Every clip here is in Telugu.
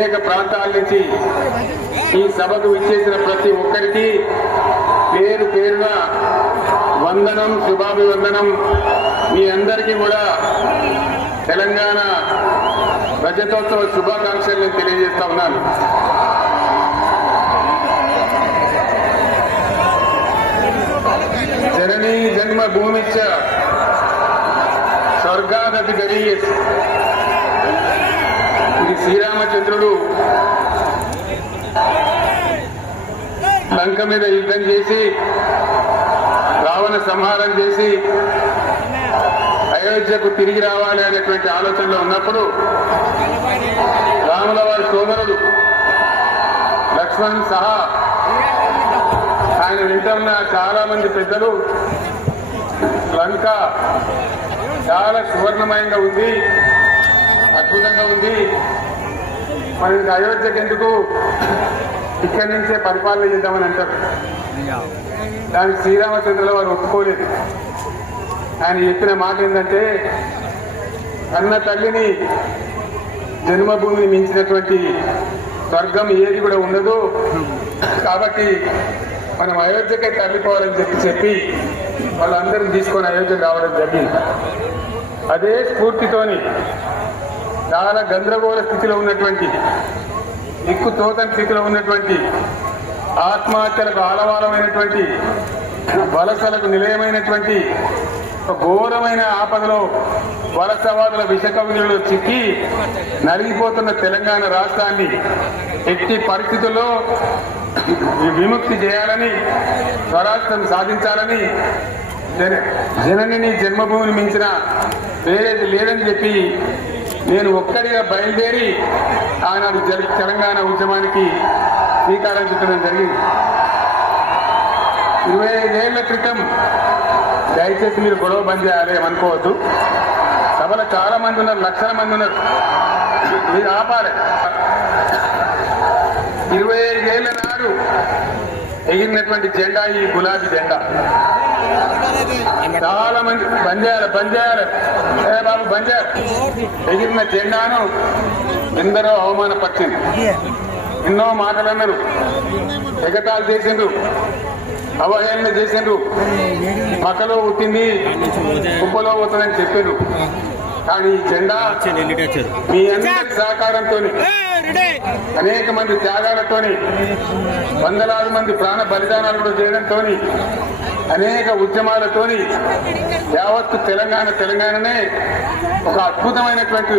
అనేక ప్రాంతాల నుంచి ఈ సభకు విచ్చేసిన ప్రతి ఒక్కరికి పేరు పేరున వందనం, శుభాభివందనం. మీ అందరికీ కూడా తెలంగాణ రజతోత్సవ శుభాకాంక్షలు నేను తెలియజేస్తా ఉన్నాను. జననీ జన్మభూమిశ్చ స్వర్గాదపి గరీయసి. ఇది శ్రీరామచంద్రుడు లంక మీద యుద్ధం చేసి రావణ సంహారం చేసి అయోధ్యకు తిరిగి రావాలి అనేటువంటి ఆలోచనలో ఉన్నప్పుడు రాముల వారి సోదరుడు లక్ష్మణ్ సహా ఆయన వెంట ఉన్న చాలా మంది పెద్దలు లంక చాలా సువర్ణమయంగా ఉంది, అద్భుతంగా ఉంది, మరి అయోధ్యకు ఎందుకు ఇక్కడి నుంచే పరిపాలన చేద్దామని అంటారు. దానికి శ్రీరామచంద్రుల వారు ఒప్పుకోలేదు. ఆయన చెప్పిన మాట ఏంటంటే, కన్న తల్లిని జన్మభూమిని మించినటువంటి స్వర్గం ఏది కూడా ఉండదు, కాబట్టి మనం అయోధ్యకే తరలిపోవాలని చెప్పి వాళ్ళందరినీ తీసుకొని అయోధ్యకు రావడం జరిగింది. అదే స్ఫూర్తితోని చాలా గందరగోళ స్థితిలో ఉన్నటువంటి, దిక్కు తోతని స్థితిలో ఉన్నటువంటి, ఆత్మహత్యలకు ఆలవాలమైనటువంటి, వలసలకు నిలయమైనటువంటి ఘోరమైన ఆపదలో వలసవాదుల విషకవిలో చిక్కి నలిగిపోతున్న తెలంగాణ రాష్ట్రాన్ని ఎట్టి పరిస్థితుల్లో విముక్తి చేయాలని, స్వరాష్ట్రం సాధించాలని, జనని జన్మభూమిని మించిన వేరేది లేదని చెప్పి నేను ఒక్కడిగా బయలుదేరి ఆనాడు తెలంగాణ ఉద్యమానికి శ్రీకారం చుట్టడం జరిగింది. 25 ఏళ్ల క్రితం, దయచేసి మీరు గొడవ బంద్ చేయాలి అనుకోవద్దు, సభలో చాలా మంది ఉన్నారు, లక్షల మంది ఉన్నారు, మీరు ఆపాలి. 25 ఏళ్ల నాడు ఎగిరినటువంటి జెండా ఈ గులాబీ జెండా. చాలా మంది బంద్ చేయాలి బాబు బంద్ చేయాలి. ఎగిరిన జెండాను ఎందరో అవమానపరిచింది, ఎన్నో మాటలు అన్నారు, ఎగతాలు చేసిండ్రు, అవహేళన చేసిండ్రు, మక్కలో పుట్టింది కుప్పలో పోతుందని చెప్పారు. కానీ ఈ జెండా మీ అందరి సహకారంతో, అనేక మంది త్యాగాలతోని, వందలాది మంది ప్రాణ బలిదానాలు కూడా చేయడంతో, అనేక ఉద్యమాలతోని యావత్తు తెలంగాణనే ఒక అద్భుతమైనటువంటి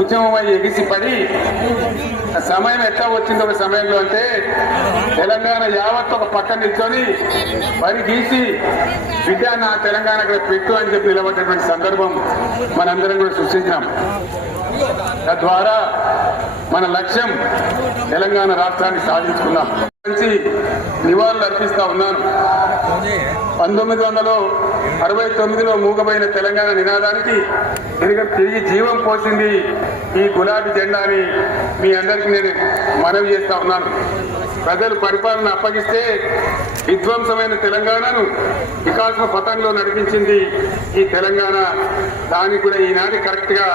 ఉద్యమమై ఎగిసిపడి, సమయం ఎట్లా వచ్చింది ఒక సమయంలో అంటే, తెలంగాణ యావత్తు ఒక పక్కన నిల్చొని వరి గీసి బిడ్డ నా తెలంగాణ అక్కడ పెట్టు అని చెప్పి నిలబడ్డటువంటి సందర్భం మనందరం కూడా సృష్టించినాం. తద్వారా మన లక్ష్యం తెలంగాణ రాష్ట్రాన్ని సాధించుకున్నాం. నివాళులు అర్పిస్తా ఉన్నాను. 1969లో మూగబోయిన తెలంగాణ నినాదానికి తిరిగి జీవం పోసింది ఈ గులాబీ జెండాని మీ అందరికీ నేను మనవి చేస్తా ఉన్నాను. ప్రజలు పరిపాలన అప్పగిస్తే విధ్వంసమైన తెలంగాణను వికాస పథంలో నడిపించింది ఈ తెలంగాణ. దానికి కూడా ఈనాటి కరెక్ట్ గా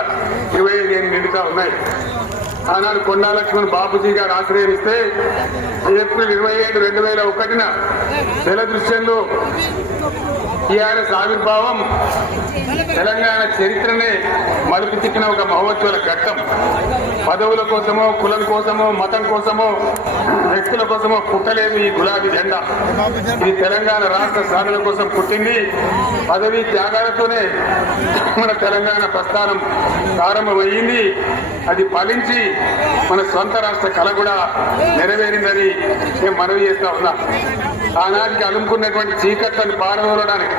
25 ఏళ్ళు నిండుతా ఉన్నాయి. ఆనాడు కొండా లక్ష్మణ్ బాపూజీ గారు ఆశ్రయమిస్తే ఏప్రిల్ 27, 2001న జలదృశ్యంలో టీఆర్ఎస్ ఆవిర్భావం తెలంగాణ చరిత్రనే మలుపు తిప్పిన ఒక మహోజ్వల ఘట్టం. పదవుల కోసమో, కులం కోసమో, మతం కోసమో, వ్యక్తుల కోసమో పుట్టలేదు ఈ గులాబీ జెండా. ఇది తెలంగాణ రాష్ట్ర సాధన కోసం పుట్టింది. పదవీ త్యాగాలతోనే మన తెలంగాణ ప్రస్థానం ప్రారంభమయ్యింది. అది ఫలించి మన సొంత రాష్ట్ర కళ కూడా నెరవేరిందని నేను మనవి చేస్తా ఉన్నా. ఆనాటికి అలుముకున్నటువంటి చీకట్లను పారదోలడానికి,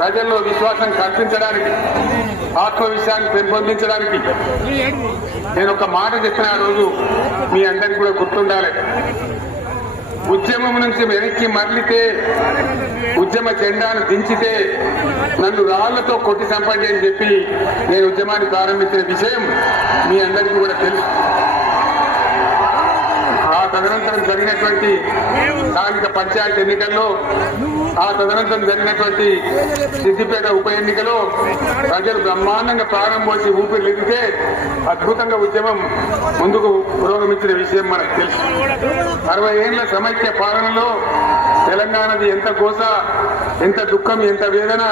ప్రజల్లో విశ్వాసం కల్పించడానికి, ఆత్మవిశ్వాసాన్ని పెంపొందించడానికి నేను ఒక మాట చెప్పిన ఆ రోజు మీ అందరికీ కూడా గుర్తుండాలి. ఉద్యమం నుంచి వెనక్కి మరలితే, ఉద్యమ జెండాను దించితే నన్ను రాళ్లతో కొట్టి చంపండి అని చెప్పి నేను ఉద్యమాన్ని ప్రారంభించిన విషయం మీ అందరికీ కూడా తెలుసు. ఆ తదనంతరం జరిగినటువంటి స్థానిక పంచాయతీ ఎన్నికల్లో, ఆ తదనంతరం జరిగినటువంటి సిద్దిపేట ఉప ఎన్నికలో ప్రజలు బ్రహ్మాండంగా ప్రారంభోసి ఊపిరిలిగితే అద్భుతంగా ఉద్యమం ముందుకు పురోగమించిన విషయం మనకు తెలుసు. 60 ఏళ్ల సమైక్య పాలనలో తెలంగాణది ఎంత గోస, ఎంత దుఃఖం, ఎంత వేదన,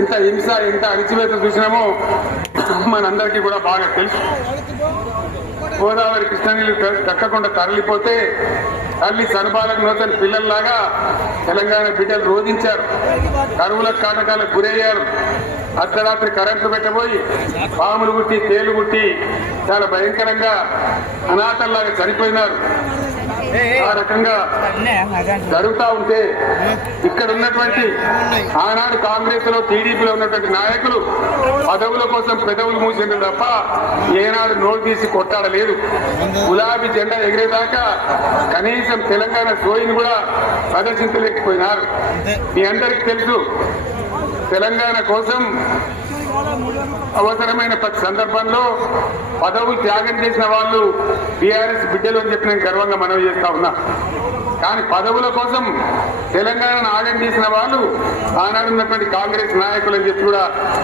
ఎంత హింస, ఎంత అణిచివేత చూసినామో మనందరికీ కూడా బాగా తెలుసు. గోదావరి కృష్ణనీళ్లు దక్కకుండా తరలిపోతే తల్లి సనుబాలకు నూతన పిల్లల్లాగా తెలంగాణ బిడ్డలు రోధించారు, కరువుల కాటకాలకు గురయ్యారు. అర్ధరాత్రి కరెంట్లు పెట్టబోయి పాములు గుట్టి తేలు గుట్టి చాలా భయంకరంగా అనాథల్లాగా చనిపోయినారు. ఆ రకంగా జరుగుతూ ఉంటే ఇక్కడ ఉన్నటువంటి ఆనాడు కాంగ్రెస్ లో టీడీపీలో ఉన్నటువంటి నాయకులు పదవుల కోసం పెదవులు మూసిండ్రు తప్ప ఏనాడు నోరు తీసి కొట్టాడలేదు. గులాబీ జెండా ఎగిరేదాకా కనీసం తెలంగాణ సోయిని కూడా ప్రదర్శించలేకపోయినారు. మీ అందరికీ తెలుసు, తెలంగాణ కోసం అవసరమైన ప్రతి సందర్భంలో పదవులు త్యాగం చేసిన వాళ్ళు బీఆర్ఎస్ బిడ్డలు అని చెప్పి నేను గర్వంగా మనవి చేస్తా ఉన్నా. కానీ పదవుల కోసం తెలంగాణను ఆగం చేసిన వాళ్ళు ఆనాడు ఉన్నటువంటి కాంగ్రెస్ నాయకులు అని చెప్పి కూడా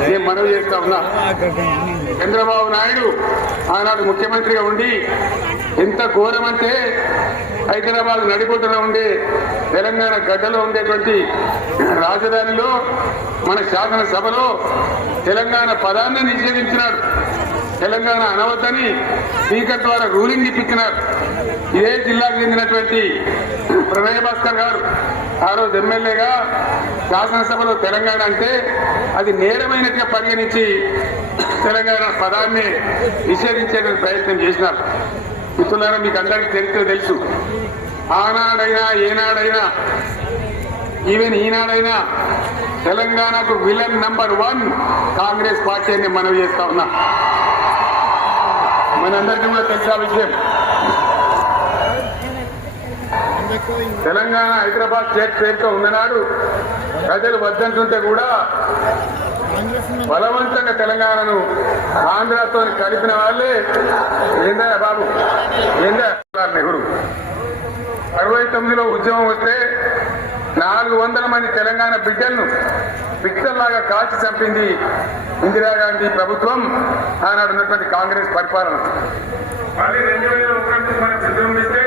నేను మనవి చేస్తా ఉన్నా. చంద్రబాబు నాయుడు ఆనాడు ముఖ్యమంత్రిగా ఉండి ఎంత ఘోరమంటే హైదరాబాద్ నడిబొడ్డున ఉండే తెలంగాణ గడ్డలో ఉండేటువంటి రాజధానిలో మన శాసనసభలో తెలంగాణ పదాన్ని నిషేధించినాడు. తెలంగాణ అనవద్దని స్పీకర్ ద్వారా రూలింగ్ ఇప్పించినారు. ఇదే జిల్లాకు చెందినటువంటి ప్రణయ్ భాస్కర్ గారు ఆ రోజు ఎమ్మెల్యేగా శాసనసభలో తెలంగాణ అంటే అది నేరమైనట్టుగా పరిగణించి తెలంగాణ పదాన్ని నిషేధించే ప్రయత్నం చేసినారు. మిత్రులారా, మీకు అందరికీ చరిత్ర తెలుసు. ఆనాడైనా ఏనాడైనా ఈవెన్ ఈనాడైనా తెలంగాణకు విలన్ నంబర్ 1 కాంగ్రెస్ పార్టీ అని మనవి చేస్తా ఉన్నా. మనందరికీ కూడా తెలుసా విషయం. తెలంగాణ హైదరాబాద్ స్టేట్ పేరుతో ఉన్ననాడు ప్రజలు వద్దంటుంటే కూడా బలవంతంగా తెలంగాణను ఆంధ్రతో కలిపిన వాళ్ళే ఏందా బాబు, ఏందా నెహ్రూ. 69లో ఉద్యమం వస్తే 400 మంది తెలంగాణ బిడ్డలను పిక్చర్లాగా కాల్చి చంపింది ఇందిరాగాంధీ ప్రభుత్వం, ఆనాడు ఉన్నటువంటి కాంగ్రెస్ పరిపాలన. మళ్ళీ 2001 మనం విజృంభిస్తే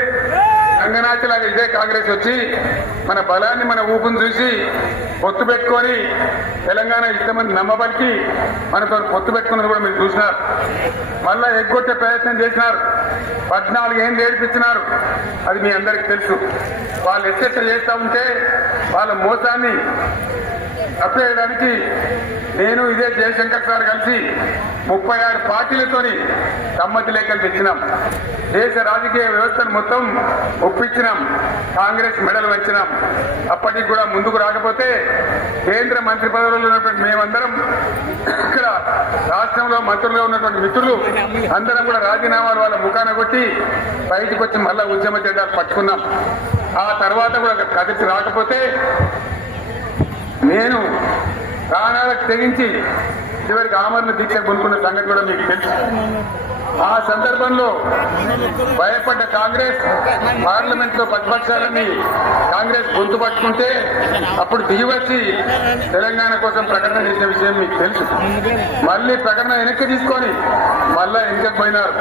రంగనాథ్లాగా ఇదే కాంగ్రెస్ వచ్చి మన బలాన్ని, మన ఊపును చూసి పొత్తు పెట్టుకొని తెలంగాణ ఇష్టమని నమ్మబలికి మనతో పొత్తు పెట్టుకున్నది కూడా మీరు చూసినారు. మళ్ళా ఎగ్గొట్టే ప్రయత్నం చేసినారు. 14 ఏళ్ళు ఏడిపించినారు. అది మీ అందరికీ తెలుసు. వాళ్ళు ఎత్తెత్త చేస్తూ ఉంటే వాళ్ళ మోసాన్ని అప్పేయడానికి నేను ఇదే జయశంకర్ సార్ కలిసి 36 పార్టీలతోని సమ్మతి లేఖలు తెచ్చినాం. దేశ రాజకీయ వ్యవస్థను మొత్తం ఒప్పించినాం. కాంగ్రెస్ మెడలు వంచినాం. అప్పటికి కూడా ముందుకు రాకపోతే కేంద్ర మంత్రి పదవుల్లో ఉన్నటువంటి మేమందరం, ఇక్కడ రాష్ట్రంలో మంత్రులుగా ఉన్నటువంటి మిత్రులు అందరం కూడా రాజీనామాలు వాళ్ళ ముఖాన కొట్టి బయటకు వచ్చి మళ్ళా ఉద్యమ జెండాలు పట్టుకున్నాం. ఆ తర్వాత కూడా కదిలిసి రాకపోతే నేను ప్రాణాలకు తెగించి చివరికి ఆమరణ దీక్ష కొనుక్కున్న సంగతి కూడా మీకు తెలుసు. ఆ సందర్భంలో భయపడ్డ కాంగ్రెస్ పార్లమెంట్ లో ప్రతిపక్షాలని కాంగ్రెస్ గొంతు పట్టుకుంటే అప్పుడు దిగివచ్చి తెలంగాణ కోసం ప్రకటన చేసిన విషయం మీకు తెలుసు. మళ్ళీ ప్రకటన వెనక్కి తీసుకొని మళ్ళా ఎన్నికకు పోయినారు.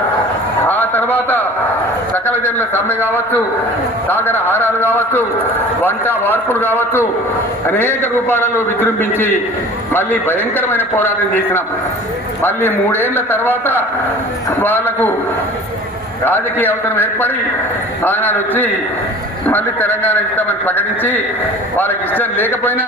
ఆ తర్వాత సకల జనుల సమ్మె కావచ్చు, సాగర హారాలు కావచ్చు, వంట వార్పులు కావచ్చు, అనేక రూపాలలో విజృంభించి మళ్ళీ భయంకరమైన పోరాటం చేసినాం. మళ్ళీ 3 ఏళ్ల తర్వాత వాళ్లకు రాజకీయ అవసరం ఏర్పడి ఆనాడు వచ్చి మళ్ళీ తెలంగాణ ఇస్తామని ప్రకటించి వాళ్ళకి ఇష్టం లేకపోయినా